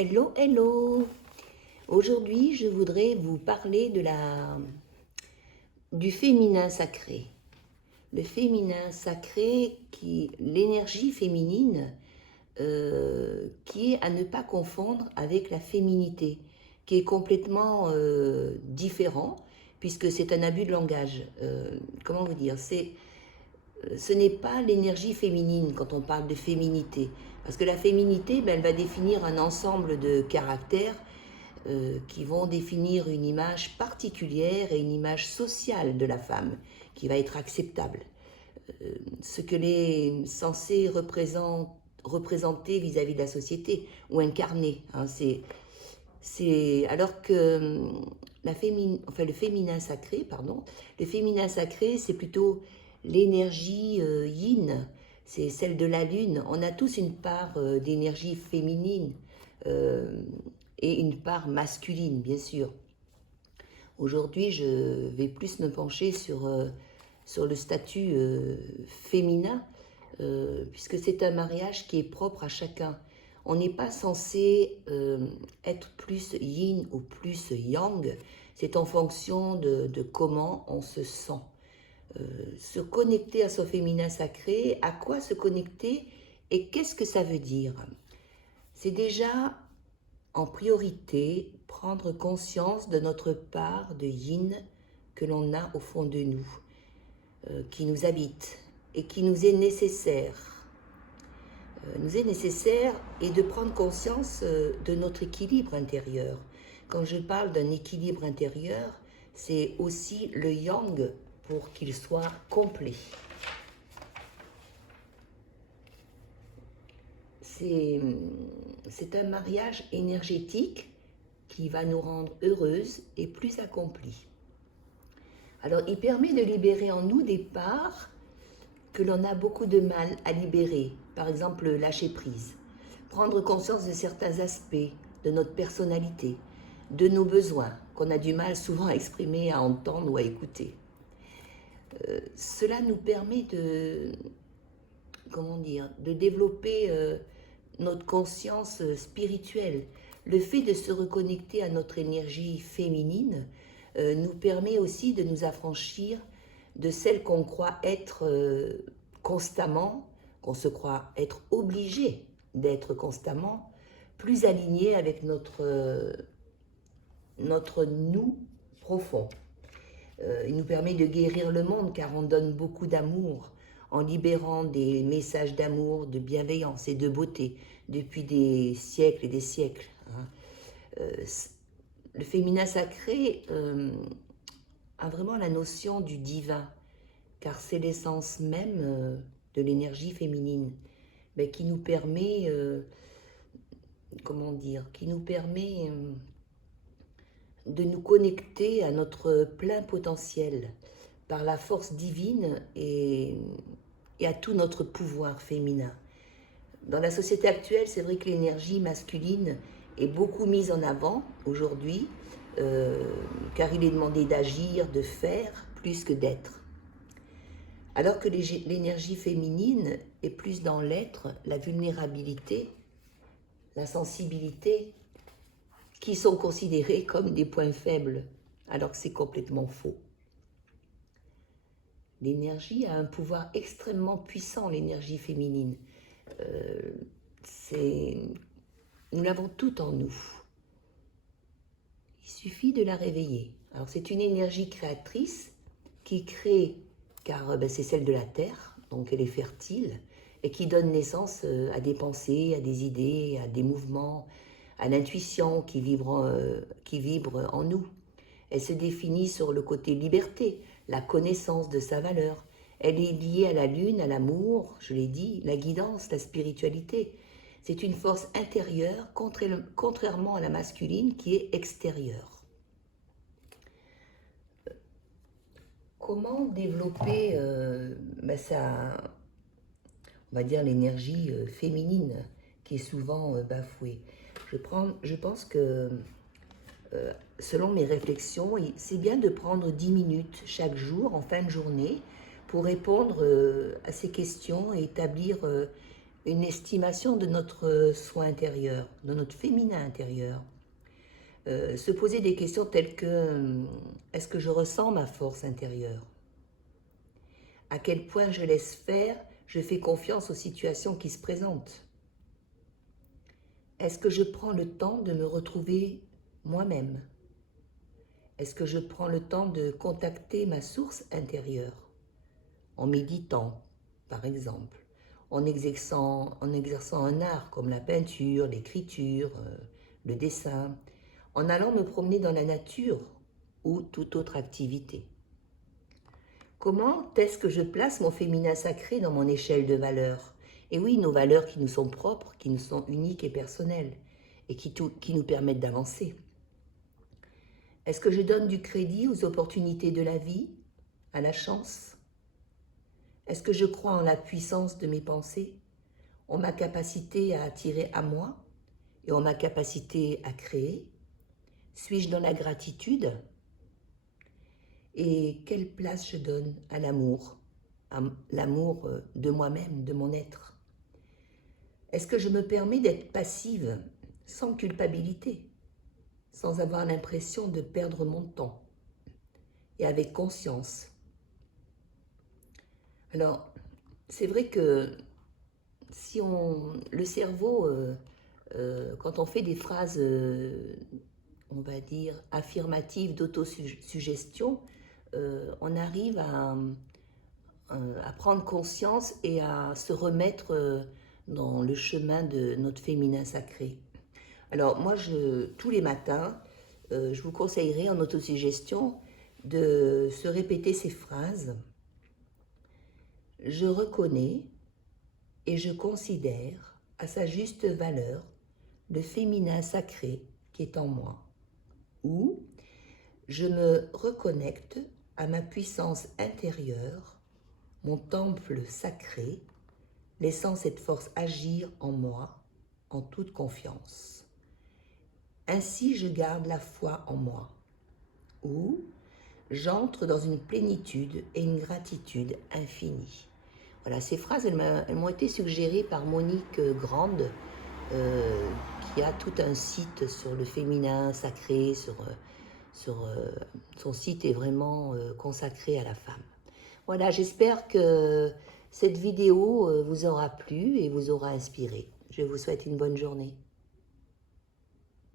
Hello, hello! Aujourd'hui, je voudrais vous parler du féminin sacré. Le féminin sacré, l'énergie féminine, qui est à ne pas confondre avec la féminité, qui est complètement différent, puisque c'est un abus de langage. Comment vous dire? Ce n'est pas l'énergie féminine quand on parle de féminité. Parce que la féminité, elle va définir un ensemble de caractères qui vont définir une image particulière et une image sociale de la femme qui va être acceptable. Ce que les censés représenter vis-à-vis de la société ou incarner. Alors que le féminin sacré, c'est plutôt l'énergie yin, c'est celle de la lune. On a tous une part d'énergie féminine et une part masculine, bien sûr. Aujourd'hui, je vais plus me pencher sur le statut féminin, puisque c'est un mariage qui est propre à chacun. On n'est pas censé être plus yin ou plus yang, c'est en fonction de comment on se sent. Se connecter à son féminin sacré, à quoi se connecter et qu'est-ce que ça veut dire? C'est déjà en priorité prendre conscience de notre part de yin que l'on a au fond de nous, qui nous habite et qui nous est nécessaire. Et de prendre conscience de notre équilibre intérieur. Quand je parle d'un équilibre intérieur, c'est aussi le yang pour qu'il soit complet. C'est un mariage énergétique qui va nous rendre heureuses et plus accomplies. Alors, il permet de libérer en nous des parts que l'on a beaucoup de mal à libérer. Par exemple, lâcher prise. Prendre conscience de certains aspects de notre personnalité, de nos besoins, qu'on a du mal souvent à exprimer, à entendre ou à écouter. Cela nous permet de développer notre conscience spirituelle. Le fait de se reconnecter à notre énergie féminine nous permet aussi de nous affranchir de celle qu'on croit être constamment, qu'on se croit être obligé d'être constamment, plus aligné avec notre nous profond. Il nous permet de guérir le monde car on donne beaucoup d'amour en libérant des messages d'amour, de bienveillance et de beauté depuis des siècles et des siècles. Le féminin sacré a vraiment la notion du divin, car c'est l'essence même de l'énergie féminine, qui nous permet, de nous connecter à notre plein potentiel par la force divine et à tout notre pouvoir féminin. Dans la société actuelle, c'est vrai que l'énergie masculine est beaucoup mise en avant aujourd'hui, car il est demandé d'agir, de faire, plus que d'être. Alors que l'énergie féminine est plus dans l'être, la vulnérabilité, la sensibilité, qui sont considérés comme des points faibles, alors que c'est complètement faux. L'énergie a un pouvoir extrêmement puissant, l'énergie féminine. Nous l'avons tout en nous. Il suffit de la réveiller. Alors c'est une énergie créatrice qui crée, car c'est celle de la terre, donc elle est fertile, et qui donne naissance à des pensées, à des idées, à des mouvements, à l'intuition qui vibre en nous. Elle se définit sur le côté liberté, la connaissance de sa valeur. Elle est liée à la lune, à l'amour, je l'ai dit, la guidance, la spiritualité. C'est une force intérieure, contrairement à la masculine qui est extérieure. Comment développer on va dire l'énergie féminine qui est souvent bafouée? Je pense que selon mes réflexions, c'est bien de prendre 10 minutes chaque jour, en fin de journée, pour répondre à ces questions et établir une estimation de notre soi intérieur, de notre féminin intérieur. Se poser des questions telles que est-ce que je ressens ma force intérieure? À quel point je laisse faire, je fais confiance aux situations qui se présentent? Est-ce que je prends le temps de me retrouver moi-même? Est-ce que je prends le temps de contacter ma source intérieure en méditant, par exemple, en exerçant un art comme la peinture, l'écriture, le dessin, en allant me promener dans la nature ou toute autre activité? Comment est-ce que je place mon féminin sacré dans mon échelle de valeurs? Et oui, nos valeurs qui nous sont propres, qui nous sont uniques et personnelles, et qui nous permettent d'avancer. Est-ce que je donne du crédit aux opportunités de la vie, à la chance? Est-ce que je crois en la puissance de mes pensées, en ma capacité à attirer à moi et en ma capacité à créer? Suis-je dans la gratitude? Et quelle place je donne à l'amour de moi-même, de mon être? Est-ce que je me permets d'être passive, sans culpabilité, sans avoir l'impression de perdre mon temps, et avec conscience? Alors, c'est vrai que si le cerveau, quand on fait des phrases, on va dire, affirmatives d'autosuggestion, on arrive à prendre conscience et à se remettre dans le chemin de notre féminin sacré. Alors moi, tous les matins, je vous conseillerais en autosuggestion de se répéter ces phrases. Je reconnais et je considère à sa juste valeur le féminin sacré qui est en moi. Ou je me reconnecte à ma puissance intérieure, mon temple sacré, laissant cette force agir en moi en toute confiance. Ainsi je garde la foi en moi. Ou j'entre dans une plénitude et une gratitude infinie. Voilà, ces phrases, elles m'ont été suggérées par Monique Grande, qui a tout un site sur le féminin sacré, son site est vraiment consacré à la femme. Voilà, j'espère que cette vidéo vous aura plu et vous aura inspiré. Je vous souhaite une bonne journée.